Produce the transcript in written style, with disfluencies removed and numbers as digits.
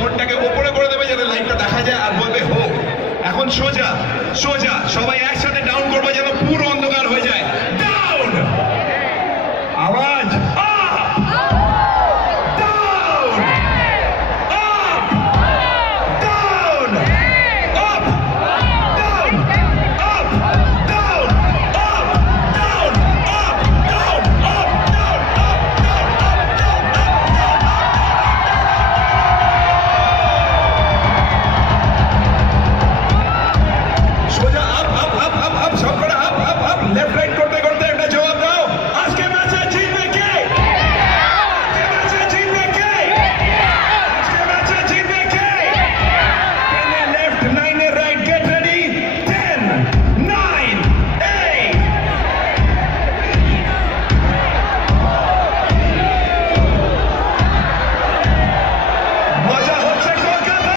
ফোনটাকে ওপরে করে দেবে যাতে লাইভটা দেখা যায় আর বলবে হো। এখন সোজা সোজা সবাই একসাথে